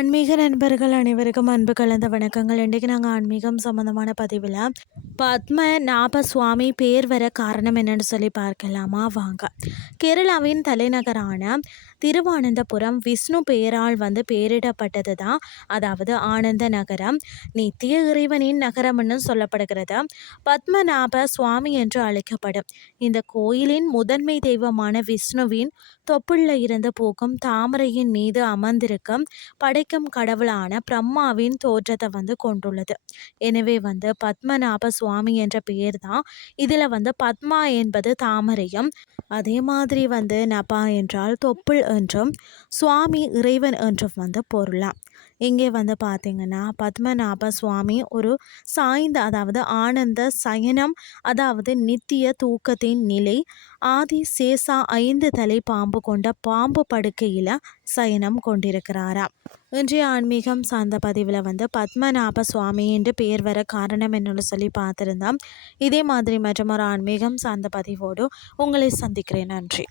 ஆன்மீக நண்பர்கள் அனைவருக்கும் அன்பு கலந்த வணக்கங்கள். இன்றைக்கு நாங்கள் ஆன்மீகம் சம்மந்தமான பதிவில் பத்மநாப சுவாமி பேர் வர காரணம் என்னன்னு சொல்லி பார்க்கலாமா வாங்க. கேரளாவின் தலைநகரான திருவானந்தபுரம் விஷ்ணு பெயரால் பெயரிடப்பட்டது தான், அதாவது ஆனந்த நகரம். நித்திய இறைவனின் நகரம்னு சொல்லப்படுகிறது. பத்மநாப சுவாமி என்று அழைக்கப்படும் இந்த கோயிலின் முதன்மை தெய்வமான விஷ்ணுவின் தொப்புள்ள இருந்து பூக்கும் தாமரையின் மீது அமர்ந்திருக்கும் படைக்கும் கடவுளான பிரம்மாவின் தோற்றத்தை கொண்டுள்ளது. எனவே பத்மநாப சுவாமி என்ற பெயர் தான். இதில் பத்மா என்பது தாமரையும், அதே மாதிரி நபா என்றால் தொப்புள் என்றும், சுவாமி இறைவன் என்றும் பொருளாம். இங்கே பார்த்தீங்கன்னா பத்மநாப சுவாமி ஒரு சாய்ந்த, அதாவது ஆனந்த சயனம், அதாவது நித்திய தூக்கத்தின் நிலை. ஆதி சேஷா 5 தலை பாம்பு கொண்ட பாம்பு படுக்கையில் சயனம் கொண்டிருக்கிறாராம். இன்றைய ஆன்மீகம் சார்ந்த பதிவில் பத்மநாப சுவாமி என்று பெயர் வர காரணம் என்னன்னு சொல்லி பார்த்துருந்தோம். இதே மாதிரி மற்றும் ஒரு ஆன்மீகம் சார்ந்த பதிவோடு உங்களை சந்திக்கிறேன். நன்றி.